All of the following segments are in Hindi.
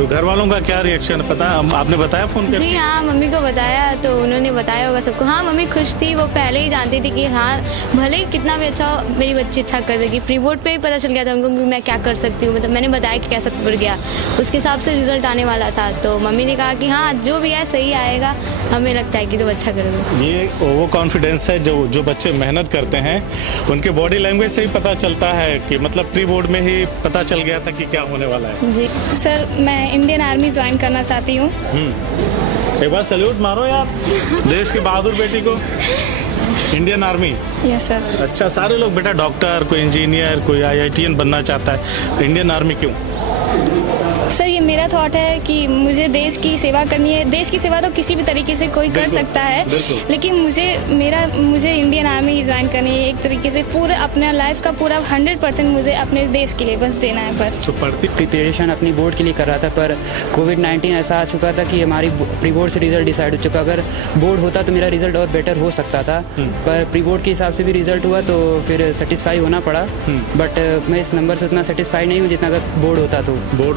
तो घर वालों का क्या रिएक्शन पता आपने बताया फोन करके? जी हाँ, मम्मी को बताया तो उन्होंने बताया होगा सबको। हाँ, मम्मी खुश थी, वो पहले ही जानती थी कि हाँ भले ही कितना भी अच्छा हो मेरी बच्ची अच्छा कर देगी। प्री बोर्ड पे ही पता चल गया था उनको कि मैं क्या कर सकती हूँ, मतलब मैंने बताया कि कैसा पेपर गया, उसके हिसाब से रिजल्ट आने वाला था। तो मम्मी ने कहा कि हाँ जो भी है सही आएगा, हमें लगता है कि तुम अच्छा करोगे। ये वो कॉन्फिडेंस है जो बच्चे मेहनत करते हैं, उनके बॉडी लैंग्वेज से ही पता चलता है कि मतलब प्री बोर्ड में ही पता चल गया था कि क्या होने वाला है। जी सर, मैं इंडियन आर्मी ज्वाइन करना चाहती हूँ। एक बार सैल्यूट मारो यार देश की बहादुर बेटी को। Indian army. Yes sir. अच्छा, सारे लोग बेटा डॉक्टर, कोई इंजीनियर, कोई IITN बनना चाहता है, इंडियन आर्मी क्यों? सर, ये मेरा थॉट है कि मुझे देश की सेवा करनी है। देश की सेवा तो किसी भी तरीके से कोई कर सकता है, लेकिन मुझे इंडियन आर्मी ही ज्वाइन करनी है। एक तरीके से पूरा अपना लाइफ का पूरा 100% मुझे अपने देश के लिए बस देना है बस। तो पढ़ती प्रिपरेशन अपनी बोर्ड के लिए कर रहा था, पर कोविड-19 ऐसा आ चुका था कि हमारी प्री बोर्ड से रिजल्ट डिसाइड हो चुका। अगर बोर्ड होता तो मेरा रिजल्ट और बेटर हो सकता था, पर प्री बोर्ड के हिसाब से भी रिजल्ट हुआ तो फिर सेटिस्फाई होना पड़ा। बट मैं इस नंबर से उतना सेटिस्फाई नहीं हूँ जितना अगर बोर्ड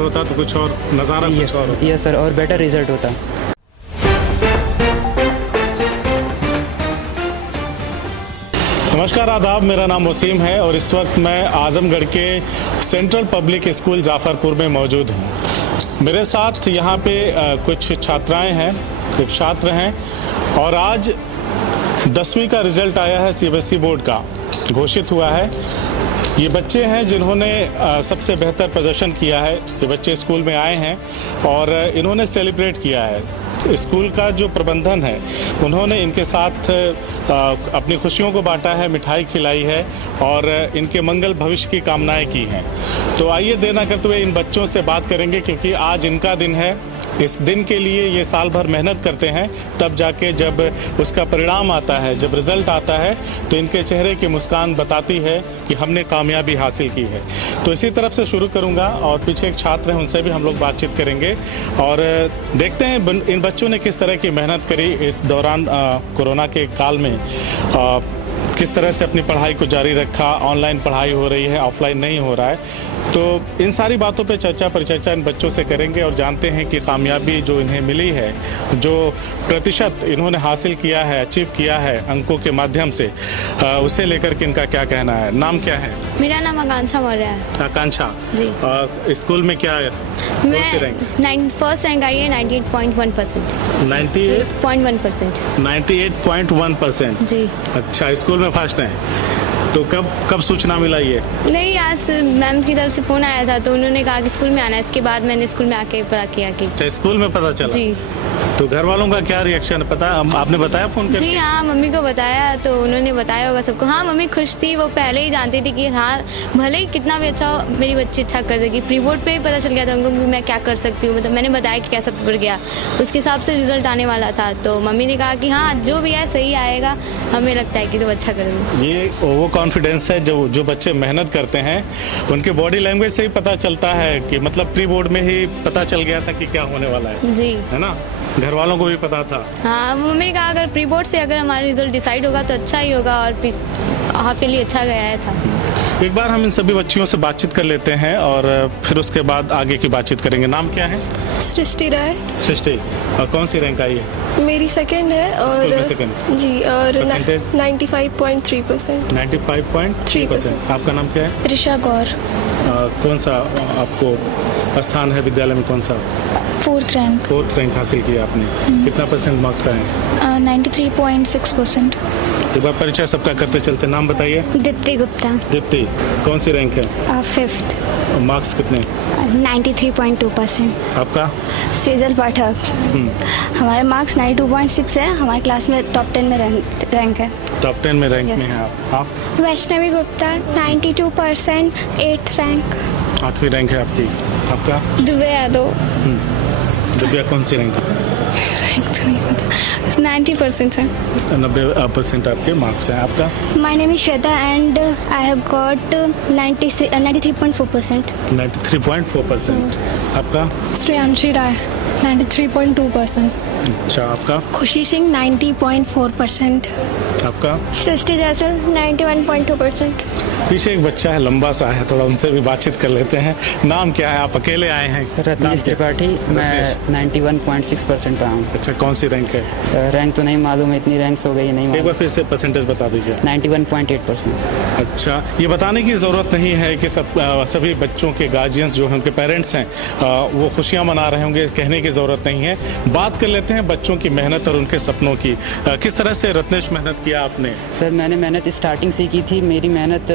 होता तो कुछ और नज़ारा कुछ और होता। यस सर, और बेटर रिजल्ट होता। नमस्कार, आदाब, मेरा नाम वसीम है और इस वक्त मैं आजमगढ़ के सेंट्रल पब्लिक स्कूल जाफरपुर में मौजूद हूँ। मेरे साथ यहाँ पे कुछ छात्राएं हैं, एक छात्र हैं और आज 10वीं का रिजल्ट आया है, CBSE बोर्ड का घोषित हुआ है। ये बच्चे हैं जिन्होंने सबसे बेहतर प्रदर्शन किया है। ये बच्चे स्कूल में आए हैं और इन्होंने सेलिब्रेट किया है। स्कूल का जो प्रबंधन है उन्होंने इनके साथ अपनी खुशियों को बांटा है, मिठाई खिलाई है और इनके मंगल भविष्य की कामनाएं की हैं। तो आइए देर न करते हुए इन बच्चों से बात करेंगे, क्योंकि आज इनका दिन है। इस दिन के लिए ये साल भर मेहनत करते हैं, तब जाके जब उसका परिणाम आता है, जब रिजल्ट आता है तो इनके चेहरे की मुस्कान बताती है कि हमने कामयाबी हासिल की है। तो इसी तरफ से शुरू करूंगा और पीछे एक छात्र हैं, उनसे भी हम लोग बातचीत करेंगे और देखते हैं इन बच्चों ने किस तरह की मेहनत करी इस दौरान कोरोना के काल में, किस तरह से अपनी पढ़ाई को जारी रखा। ऑनलाइन पढ़ाई हो रही है, ऑफलाइन नहीं हो रहा है। तो इन सारी बातों पे चर्चा परिचर्चा इन बच्चों से करेंगे और जानते हैं कि कामयाबी जो इन्हें मिली है, जो प्रतिशत इन्होंने हासिल किया है, अचीव किया है अंकों के माध्यम से, उसे लेकर के इनका क्या कहना है। नाम क्या है? मेरा नाम आकांक्षा मौर्य है। आकांक्षा जी। स्कूल में क्या है? मैं फर्स्ट रैंक आई है 98.1%। 98.1%। 98.1%। जी। अच्छा, स्कूल में फर्स्ट हैं। तो कब सूचना मिला ये? नहीं, आज मैम की तरफ से फ़ोन आया था तो उन्होंने कहा कि स्कूल में आना है। इसके बाद मैंने स्कूल में आके पता किया कि अच्छा, स्कूल में पता चला। जी। तो घर वालों का क्या रिएक्शन पता आपने बताया फोन करके? जी हाँ, मम्मी को बताया तो उन्होंने बताया होगा सबको। हाँ, मम्मी खुश थी, वो पहले ही जानती थी कि हाँ भले ही कितना भी अच्छा हो मेरी बच्ची अच्छा कर देगी। प्री बोर्ड पे ही पता चल गया था उनको कि मैं क्या कर सकती हूँ, मतलब मैंने बताया कि कैसा पेपर गया, उसके हिसाब से रिजल्ट आने वाला था। तो मम्मी ने कहा कि हाँ जो भी है सही आएगा, हमें लगता है कि तुम अच्छा करोगे। ये वो कॉन्फिडेंस है जो बच्चे मेहनत करते हैं, उनके बॉडी लैंग्वेज से ही पता चलता है कि मतलब प्री बोर्ड में ही पता चल गया था कि क्या होने वाला है। जी, है ना? घर वालों को भी पता था। हाँ, मम्मी ने कहा अगर प्री बोर्ड से अगर हमारा रिजल्ट डिसाइड होगा तो अच्छा ही होगा और हाफ ईयरली अच्छा गया था। एक बार हम इन सभी बच्चियों से बातचीत कर लेते हैं और फिर उसके बाद आगे की बातचीत करेंगे। नाम क्या है? सृष्टि राय। सृष्टि, कौन सी रैंक आई है? मेरी सेकंड है और सेकंड। जी, और परसेंटेज? 95.3%। 95.3%। आपका नाम क्या है? त्रिशा गौर। कौन सा आपको स्थान है विद्यालय में? कौन सा? 4th rank. 4th रैंक हासिल किया आपने। कितना % मार्क्स आए? 93.6%। एक बार परिचय सबका करते चलते। नाम बताइए। दीप्ति गुप्ता। दीप्ति, कौन सी रैंक है? 5th। मार्क्स कितने? 93.2%। आपका? सेजल पाठक। हमारे मार्क्स 92.6 है। हमारे क्लास में टॉप 10 में रैंक है। टॉप 10 में रैंक में है आप? Vaishnavi Gupta 92%, 8th rank. 8वीं रैंक है आपकी। आपका? दुबे यादव। दिव्या, कौन सी रैंक है? रैंक तो नहीं पता, 90% है। 90% आपके मार्क्स हैं। आपका? My name is Shweta and I have got 93.4%. 93.4%। आपका? श्रेयांशी राय 93.2%. अच्छा, आपका? खुशी सिंह 90.4%. आपका? सृष्टि जैसल 91.2%. पीछे एक बच्चा है, लंबा सा है, थोड़ा उनसे भी बातचीत कर लेते हैं। नाम क्या है? आप अकेले आए हैं? नाम रत्नेश क्या? त्रिपाठी। मैं 91.6% पे हूँ। अच्छा, कौन सी रैंक है? रैंक तो नहीं मालूम है, इतनी रैंक्स हो गई है, नहीं एक बार मालूम। फिर से परसेंटेज बता दीजिए। 91.8%। अच्छा, ये बताने की ज़रूरत नहीं है कि सभी बच्चों के गार्जियंस जो हैं, उनके पेरेंट्स हैं, वो खुशियां मना रहे होंगे, कहने की ज़रूरत नहीं है। बात कर लेते हैं बच्चों की मेहनत और उनके सपनों की। किस तरह से रत्नेश मेहनत किया आपने? सर मैंने मेहनत स्टार्टिंग से की थी। मेरी मेहनत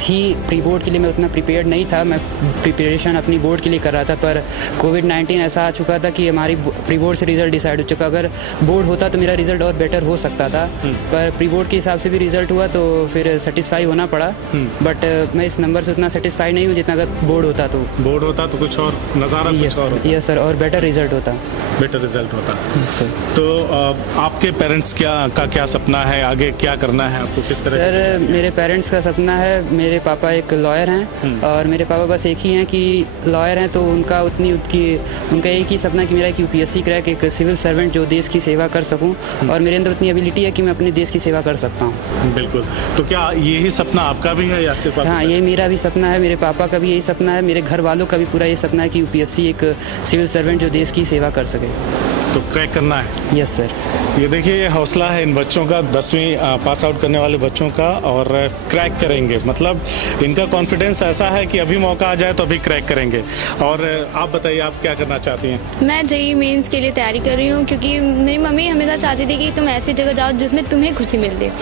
थी, प्री बोर्ड के लिए मैं उतना प्रिपेयर्ड नहीं था। मैं प्रिपरेशन अपनी बोर्ड के लिए कर रहा था, पर कोविड-19 ऐसा आ चुका था कि हमारी प्री बोर्ड से रिजल्ट डिसाइड हो चुका। अगर बोर्ड होता तो मेरा रिजल्ट और बेटर हो सकता था, पर प्री बोर्ड के हिसाब से भी रिजल्ट हुआ तो फिर सेटिस्फाई होना पड़ा। बट मैं इस नंबर से उतना सेटिस्फाई नहीं हूँ जितना अगर बोर्ड होता तो। बोर्ड होता तो कुछ और नज़ारा कुछ और होता। यस सर, और बेटर रिजल्ट होता। बेटर रिजल्ट होता। सर तो आपके पेरेंट्स का क्या सपना है? आगे क्या करना है आपको? किस तरह? सर मेरे पेरेंट्स का सपना है, मेरे पापा एक लॉयर हैं और मेरे पापा बस एक ही हैं कि लॉयर हैं, तो उनका एक ही सपना कि मेरा एक यूपीएससी क्रैक, एक सिविल सर्वेंट जो देश की सेवा कर सकूं, और मेरे अंदर उतनी एबिलिटी है कि मैं अपने देश की सेवा कर सकता हूं। बिल्कुल। तो क्या यही सपना आपका भी है या सिर्फ आपका? हाँ, ये मेरा भी सपना है, मेरे पापा का भी यही सपना है, मेरे घर वालों का भी पूरा ये सपना है कि यूपीएससी एक सिविल सर्वेंट जो देश की सेवा कर सके। तो क्रैक करना है। Yes sir. ये देखिए, ये हौसला है इन बच्चों का, 10वीं पास आउट करने वाले बच्चों का, और क्रैक करेंगे। मतलब इनका कॉन्फिडेंस ऐसा है कि अभी मौका आ जाए तो अभी क्रैक करेंगे। और आप बताइए, आप क्या करना चाहती हैं? मैं जेईई मेंस के लिए तैयारी कर रही हूँ, क्योंकि मेरी मम्मी हमेशा चाहती थी कि तुम ऐसी जगह जाओ जिसमें तुम्हें खुशी मिलती है,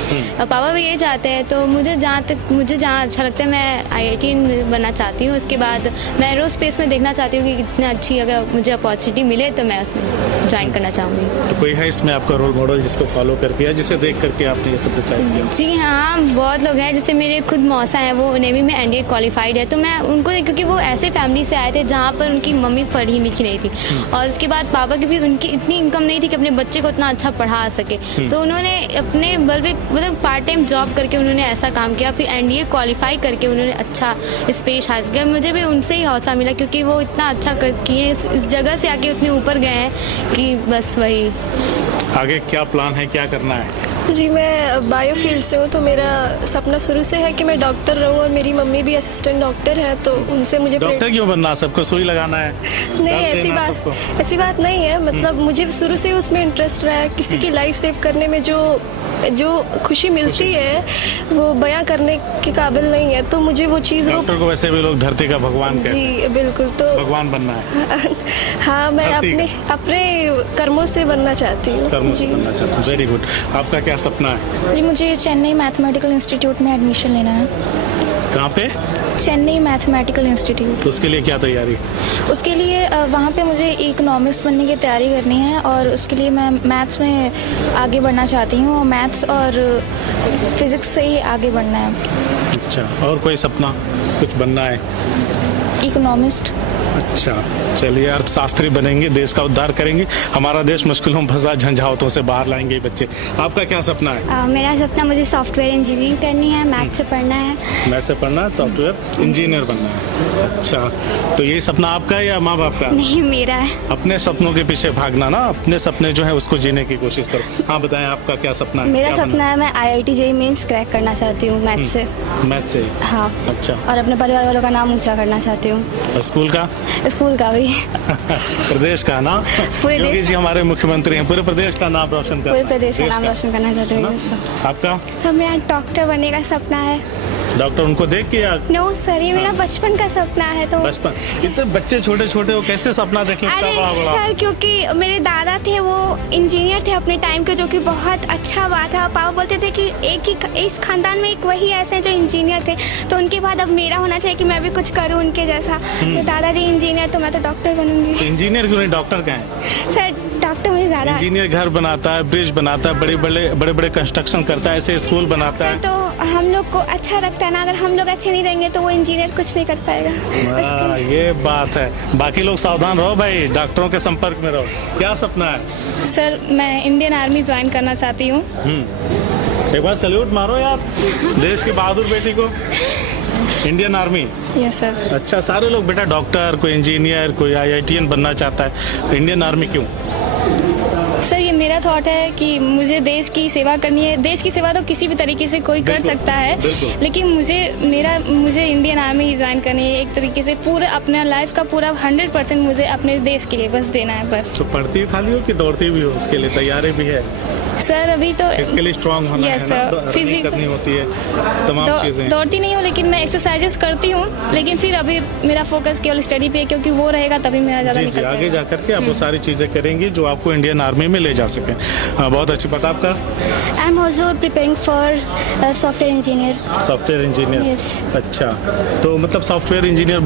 और पापा भी ये चाहते हैं। तो मुझे जहाँ अच्छा लगता है मैं IIT बनना चाहती हूँ। उसके बाद मैं एरोस्पेस में देखना चाहती हूँ कि कितना अच्छी अगर मुझे अपॉर्चुनिटी मिले तो मैं उसमें ज्वाइन करना चाहूँगी। तो कोई है इसमें आपका रोल मॉडल जिसको फॉलो करके या जिसे देख करके आपने ये सब डिसाइड किया? जी हाँ, बहुत लोग हैं। जैसे मेरे खुद मौसा हैं, वो नेवी में NDA क्वालिफाइड है, तो मैं उनको, क्योंकि वो ऐसे फैमिली से आए थे जहाँ पर उनकी मम्मी पढ़ी लिखी नहीं थी, और उसके बाद पापा की भी उनकी इतनी इनकम नहीं थी कि अपने बच्चे को इतना अच्छा पढ़ा सके। तो उन्होंने अपने बल पे मतलब पार्ट टाइम जॉब करके उन्होंने ऐसा काम किया, फिर NDA क्वालिफाई करके उन्होंने अच्छा स्पेस हासिल किया। मुझे भी उनसे ही हौसला मिला, क्योंकि वो इतना अच्छा किए, इस जगह से आके उतने ऊपर गए हैं कि बस वही। आगे क्या प्लान है, क्या करना है? जी, मैं बायो फील्ड से हूँ, तो मेरा सपना शुरू से है कि मैं डॉक्टर रहूँ, और मेरी मम्मी भी असिस्टेंट डॉक्टर है, तो उनसे मुझे डॉक्टर क्यों बनना? सबको सुई लगाना है? नहीं, दर्द ऐसी देना सबको? ऐसी बात नहीं है। मतलब मुझे शुरू से उसमें इंटरेस्ट रहा है। किसी की लाइफ सेव करने में जो खुशी मिलती है वो बयां करने के काबिल नहीं है, तो मुझे वो चीज़ डॉक्टर को वैसे भी लोग धरती का भगवान कहते हैं। जी बिल्कुल। तो भगवान बनना है। हाँ, मैं धरती अपने कर्मों से बनना चाहती हूँ। कर्मों से जी। बनना चाहता हूँ। Very good. आपका क्या सपना है? जी, मुझे चेन्नई मैथमेटिकल इंस्टीट्यूट में एडमिशन लेना है। कहाँ पे? Chennai mathematical institute. तो उसके लिए क्या तैयारी? उसके लिए वहाँ पे मुझे इकोनॉमिक्स बनने की तैयारी करनी है, और उसके लिए मैं मैथ्स में आगे बढ़ना चाहती हूँ, और मैथ्स और फिजिक्स से ही आगे बढ़ना है। अच्छा, और कोई सपना कुछ बनना है? इकोनॉमिस्ट। अच्छा, चलिए, अर्थशास्त्री बनेंगे, देश का उद्धार करेंगे, हमारा देश मुश्किलों में फंसा झंझावतों से बाहर लाएंगे बच्चे। आपका क्या सपना है? मेरा सपना मुझे सॉफ्टवेयर इंजीनियरिंग करनी है, मैथ से पढ़ना है। मैथ से पढ़ना, सॉफ्टवेयर इंजीनियर बनना है। अच्छा, तो ये सपना आपका है या माँ बाप का? नहीं, मेरा है। अपने सपनों के पीछे भागना ना, अपने सपने जो है उसको जीने की कोशिश करो। हाँ, बताएं, आपका क्या सपना है? मेरा क्या सपना है, मैं IIT JEE मेंस क्रैक करना चाहती हूँ मैथ से। मैथ से? हाँ। अच्छा। और अपने परिवार वालों का नाम ऊंचा करना चाहती हूँ। और स्कूल का? स्कूल का भी। प्रदेश का ना? पूरे योगी देश जी हमारे मुख्यमंत्री हैं, पूरे प्रदेश का नाम रोशन करना। पूरे प्रदेश का देश नाम रोशन करना चाहती हूँ। आपका? तो मेरा डॉक्टर बनने का सपना है। डॉक्टर उनको देख के या? नो सर, ये मेरा बचपन का सपना है। तो बचपन? इतने बच्चे छोटे छोटे हो, कैसे सपना देख लेता? अरे बड़ा बड़ा। सर, क्योंकि मेरे दादा थे, वो इंजीनियर थे अपने टाइम के, जो कि बहुत अच्छा बात है। और पापा बोलते थे कि इस खानदान में एक वही ऐसे हैं जो इंजीनियर थे, तो उनके बाद अब मेरा होना चाहिए कि मैं भी कुछ करूं उनके जैसा। तो दादाजी इंजीनियर, तो मैं तो डॉक्टर बनूंगी। तो इंजीनियर क्यों नहीं, डॉक्टर का है? सर, तो मुझे ज़्यादा इंजीनियर घर बनाता है, ब्रिज बनाता है, बड़े बड़े कंस्ट्रक्शन करता है, ऐसे स्कूल बनाता है। तो हम लोग को अच्छा लगता है ना, अगर हम लोग अच्छे नहीं रहेंगे तो वो इंजीनियर कुछ नहीं कर पाएगा। वाह, ये बात है। बाकी लोग सावधान रहो भाई, डॉक्टरों के संपर्क में रहो। क्या सपना है? सर मैं इंडियन आर्मी ज्वाइन करना चाहती हूँ। एक बार सैल्यूट मारो यार देश की बहादुर बेटी को। Indian army. Yes sir. अच्छा, सारे लोग बेटा डॉक्टर, कोई इंजीनियर, कोई IITN बनना चाहता है। इंडियन आर्मी क्यों? सर ये मेरा थॉट है कि मुझे देश की सेवा करनी है। देश की सेवा तो किसी भी तरीके से कोई कर बिल्कुल, सकता है, बिल्कुल। लेकिन मुझे इंडियन आर्मी ही ज्वाइन करनी है। एक तरीके से पूरा अपना लाइफ का पूरा 100% मुझे अपने देश के लिए बस देना है बस। तो पढ़ती खाली हो कि दौड़ती भी हो? उसके लिए तैयारी भी है? सर अभी तो इसके लिए स्ट्रांग होना है Yes, ना, sir. रनिंग Physic- करनी होती है, तमाम चीजें। दौड़ती नहीं हूँ, लेकिन मैं एक्सरसाइजेस करती हूँ। लेकिन फिर अभी मेरा फोकस केवल स्टडी पे है, क्योंकि वो रहेगा तभी मेरा ज़्यादा जी, निकल आगे पाएगा। जाकर के आप वो सारी चीजें करेंगी जो आपको इंडियन आर्मी में ले जा सके। बहुत अच्छी बात। आपका? I am also preparing for software engineer. Software engineer. Yes. अच्छा, तो मतलब सॉफ्टवेयर इंजीनियर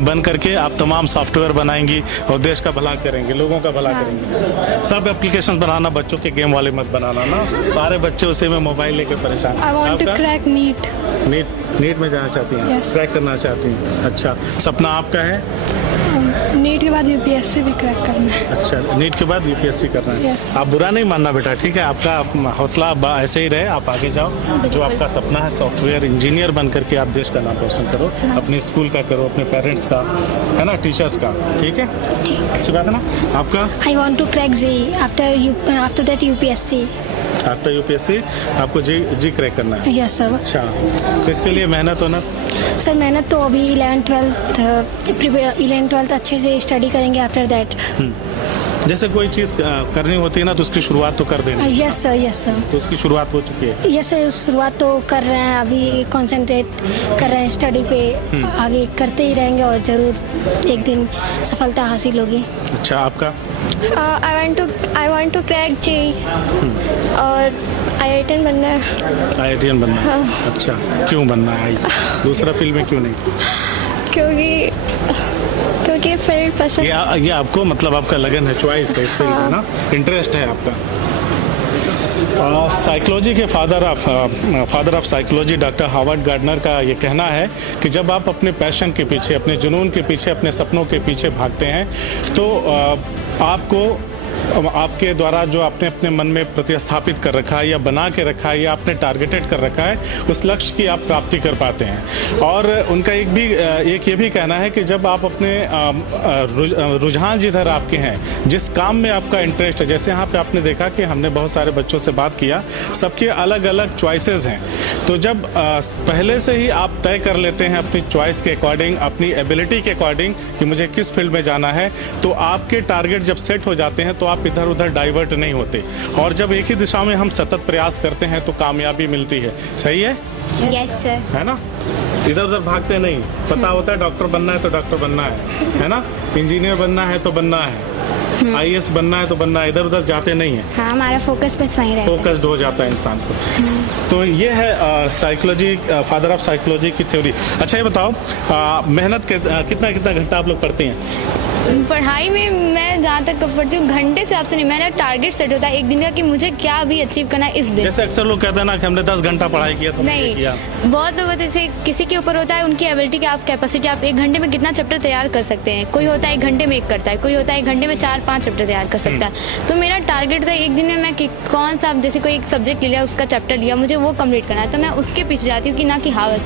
बन करके आप तमाम सॉफ्टवेयर बनाएंगी और देश का भला करेंगे, लोगों का भला करेंगे। सब एप्लीकेशन बनाना, बच्चों के गेम वाले मत बनाना ना, सारे बच्चे उसी में मोबाइल लेके परेशान। आई वांट टू आपका? Crack NEET. नीट में जाना चाहती हैं? Yes. क्रैक करना चाहती हैं। अच्छा, सपना आपका है? नीट के बाद यूपीएससी भी क्रैक करना है। अच्छा, नीट के बाद UPSC करना है। Yes. आप बुरा नहीं मानना बेटा, ठीक है? आपका हौसला ऐसे ही रहे, आप आगे जाओ। जो आपका सपना है सॉफ्टवेयर इंजीनियर बन करके आप देश का नाम रोशन करो, अपने स्कूल का करो, अपने पेरेंट्स का, है ना, टीचर्स का। ठीक है, अच्छी बात है ना। आपका? I want to crack JEE after that UPSC. After UPSC आपको जी क्रैक करना है। Yes sir. अच्छा, तो इसके लिए मेहनत होना। सर मेहनत तो अभी 11th-12th अच्छे से स्टडी करेंगे आफ्टर दैट। जैसे कोई चीज करनी होती है ना, तो उसकी शुरुआत तो कर देनी। Yes sir, yes sir. तो उसकी शुरुआत हो चुकी है। यस सर, शुरुआत तो कर रहे हैं, अभी कंसंट्रेट कर रहे हैं स्टडी पे। आगे करते ही रहेंगे और जरूर एक दिन सफलता हासिल होगी। अच्छा, आपका? I want to crack JEE और IITN बनना है। IITN बनना है। अच्छा, क्यों बनना है? दूसरा फील्ड में क्यों नहीं? क्योंकि फील्ड पसंद। ये आपको मतलब आपका लगन है, चॉइस है इस फील्ड में ना, इंटरेस्ट है आपका। साइकोलॉजी के father of psychology doctor Harvard gardener का ये कहना है कि जब आप अपने पैशन के पीछे, अपने जुनून के पीछे, अपने सपनों के पीछे भागते हैं, तो आपको आपके द्वारा जो आपने अपने मन में प्रतिस्थापित कर रखा है या बना के रखा है या आपने टारगेटेड कर रखा है, उस लक्ष्य की आप प्राप्ति कर पाते हैं। और उनका एक ये भी कहना है कि जब आप अपने रुझान जिधर आपके हैं, जिस काम में आपका इंटरेस्ट है, जैसे यहाँ पे आपने देखा कि हमने बहुत सारे बच्चों से बात किया, सबके अलग अलग चॉइसेस हैं। तो जब पहले से ही आप तय कर लेते हैं अपनी चॉइस के अकॉर्डिंग, अपनी एबिलिटी के अकॉर्डिंग कि मुझे किस फील्ड में जाना है, तो आपके टारगेट जब सेट हो जाते हैं तो आप इधर उधर डाइवर्ट नहीं होते। और जब एक ही दिशा में हम सतत प्रयास करते हैं तो कामयाबी मिलती है। सही है? Yes sir. है ना? इधर उधर भागते नहीं। पता होता है डॉक्टर बनना है तो डॉक्टर बनना है ना? इंजीनियर बनना है तो बनना है, IAS बनना है तो बनना है, इधर उधर जाते नहीं है। हाँ, हमारा फोकस बस वहीं रहता है। फोकस्ड हो जाता है इंसान को। तो ये है साइकोलॉजी, फादर ऑफ साइकोलॉजी की थ्योरी। अच्छा, ये बताओ, मेहनत कितना घंटा आप लोग पढ़ते हैं? पढ़ाई में मैं जहाँ तक पढ़ती हूँ, घंटे से आपसे नहीं, मैंने टारगेट सेट होता है एक दिन का कि मुझे क्या भी अचीव करना है इस दिन। जैसे अक्सर लोग कहते हैं ना कि हमने 10 घंटा पढ़ाई किया, तो नहीं, किया। बहुत लोग होते हैं, किसी के ऊपर होता है उनकी एबिलिटी की, आप कैपेसिटी, आप एक घंटे में कितना चैप्टर तैयार कर सकते हैं। कोई होता है 1 घंटे में 1 करता है, कोई होता है 1 घंटे में 4-5 चैप्टर तैयार कर सकता है। तो मेरा टारगेट था एक दिन में मैं कौन सा, जैसे कोई एक सब्जेक्ट लिया, उसका चैप्टर लिया, मुझे वो कंप्लीट करना है, तो मैं उसके पीछे जाती हूँ कि ना कि हावस।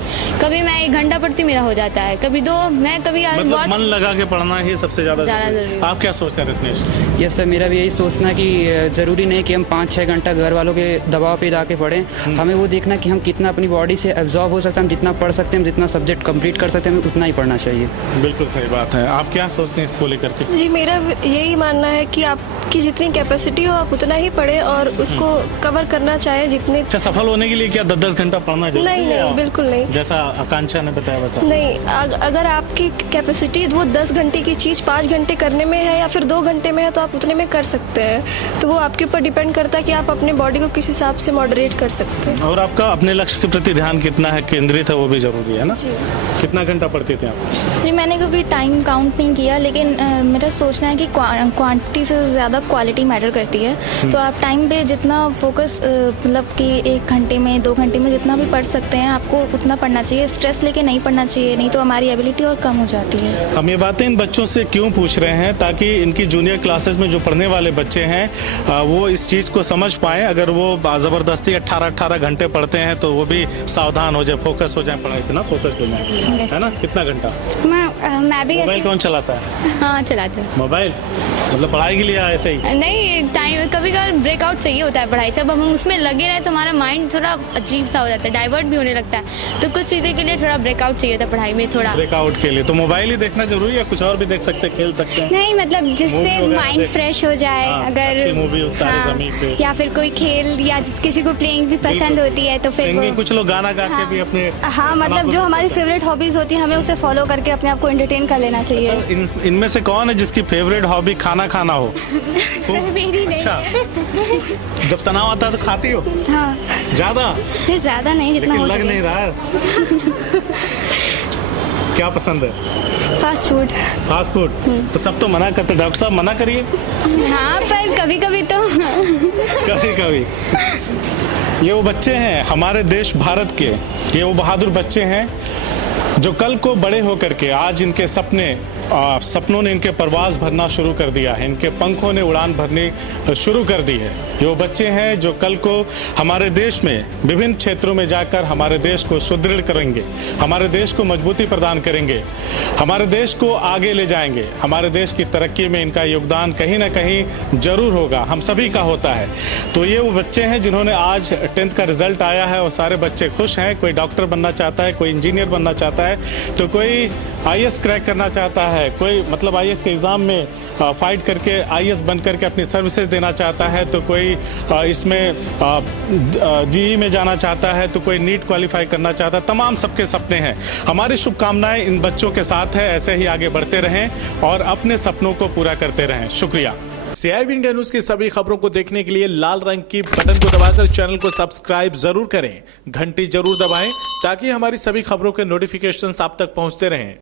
कभी मैं 1 घंटा पढ़ती हूँ, मेरा हो जाता है, कभी 2, मैं कभी मतलब मन लगा के पढ़ना ही सबसे ज्यादा जरूरी। आप क्या सोचते हैं रत्नेश? यस सर, मेरा भी यही सोचना कि ज़रूरी नहीं कि हम 5-6 घंटा घर वालों के दबाव पे जाके पढ़ें। हमें वो देखना कि हम कितना अपनी बॉडी से एब्जॉर्ब हो सकते हैं, हम जितना पढ़ सकते हैं, हम जितना सब्जेक्ट कंप्लीट कर सकते हैं, हमें उतना ही पढ़ना चाहिए। बिल्कुल सही बात है। आप क्या सोचते हैं इसको लेकर के? जी, मेरा यही मानना है कि आपकी जितनी कैपेसिटी हो आप उतना ही पढ़ें और उसको कवर करना चाहें जितने। अच्छा, सफल होने के लिए क्या 10 घंटा पढ़ना जरूरी है? नहीं, बिल्कुल नहीं। जैसा आकांक्षा ने बताया वैसा नहीं, अगर आपकी कैपेसिटी वो 10 घंटे की चीज़ 5 घंटे करने में है या फिर 2 घंटे घंटे में है तो आप उतने में कर सकते हैं। तो वो आपके ऊपर डिपेंड करता है कि आप अपने बॉडी को किस हिसाब से मॉडरेट कर सकते हैं। और आपका अपने लक्ष्य के प्रति ध्यान कितना है, केंद्रित है, वो भी जरूरी है ना। कितना घंटा पढ़ते थे आप? जी मैंने कभी टाइम काउंट नहीं किया, लेकिन मेरा सोचना है कि क्वांटिटी से ज़्यादा क्वालिटी मैटर करती है। तो आप टाइम पे जितना फोकस मतलब कि 1 घंटे में 2 घंटे में जितना भी पढ़ सकते हैं आपको उतना पढ़ना चाहिए। स्ट्रेस लेके नहीं पढ़ना चाहिए, नहीं तो हमारी एबिलिटी और कम हो जाती है। हम ये बातें इन बच्चों से क्यों पूछ रहे हैं, ताकि इनकी जूनियर क्लासेस में जो पढ़ने वाले बच्चे हैं वो इस चीज़ को समझ पाएं। अगर वो ज़बरदस्ती 18 घंटे पढ़ते हैं तो वो भी सावधान हो जाए, फोकस हो जाए पढ़ाई पे ना, फोकस हो जाए, है ना। कितना घंटा? मैं भी मोबाइल कौन चलाता है? हाँ चलाते हैं। मोबाइल मतलब पढ़ाई के लिए ऐसे ही? नहीं, टाइम कभी कभार ब्रेकआउट चाहिए होता है पढ़ाई से। अब हम उसमें लगे रहे तो हमारा माइंड थोड़ा अजीब सा हो जाता है, डाइवर्ट भी होने लगता है। तो कुछ चीज़ें के लिए थोड़ा ब्रेकआउट चाहिए था पढ़ाई में थोड़ा। ब्रेकआउट के लिए तो मोबाइल ही देखना जरूरी है, कुछ और भी देख सकते हैं, खेल सकते हैं? नहीं, मतलब जिससे Movie वगैरह माइंड देख- फ्रेश हो जाए। हाँ, अगर अच्छी मूवी उतारे जमीन पे। या फिर कोई खेल या किसी को प्लेइंग भी पसंद होती है तो फिर सिंगिंग, वो कुछ लोग गाना गा के भी अपने हाँ, मतलब जो हमारी फेवरेट हॉबीज होती है हमें उसे फॉलो करके अपने आप को एंटरटेन कर लेना चाहिए। इनमें से कौन है जिसकी फेवरेट हॉबी खाना खाना हो? सर मेरी नहीं अच्छा, जब तनाव आता है तो खाती हो? हाँ, ज्यादा? नहीं ज़्यादा नहीं, जितना लेकिन हो लग सके। नहीं रहा है। क्या पसंद है? Fast food. Fast food? तो सब तो मना करते, डॉक्टर साहब मना करिए। हाँ, पर कभी कभी तो कभी कभी। ये वो बच्चे हैं हमारे देश भारत के, ये वो बहादुर बच्चे हैं जो कल को बड़े होकर के आज इनके सपनों ने इनके परवाज भरना शुरू कर दिया है, इनके पंखों ने उड़ान भरनी शुरू कर दी है। ये वो बच्चे हैं जो कल को हमारे देश में विभिन्न क्षेत्रों में जाकर हमारे देश को सुदृढ़ करेंगे, हमारे देश को मजबूती प्रदान करेंगे, हमारे देश को आगे ले जाएंगे। हमारे देश की तरक्की में इनका योगदान कहीं ना कहीं जरूर होगा, हम सभी का होता है। तो ये वो बच्चे हैं जिन्होंने आज 10th का रिजल्ट आया है और सारे बच्चे खुश हैं। कोई डॉक्टर बनना चाहता है, कोई इंजीनियर बनना चाहता है, तो कोई IAS क्रैक करना चाहता है, कोई मतलब IAS के एग्जाम में फाइट करके IAS बन करके अपनी सर्विसेज देना चाहता है, तो कोई इसमें GE में जाना चाहता है, तो कोई नीट क्वालिफाई करना चाहता है। तमाम सबके सपने हैं। हमारी शुभकामनाएं इन बच्चों के साथ है, ऐसे ही आगे बढ़ते रहें और अपने सपनों को पूरा करते रहें। शुक्रिया। CIB इंडिया न्यूज की सभी खबरों को देखने के लिए लाल रंग की बटन को दबाकर चैनल को सब्सक्राइब जरूर करें, घंटी जरूर दबाएं ताकि हमारी सभी खबरों के नोटिफिकेशंस आप तक पहुंचते रहें।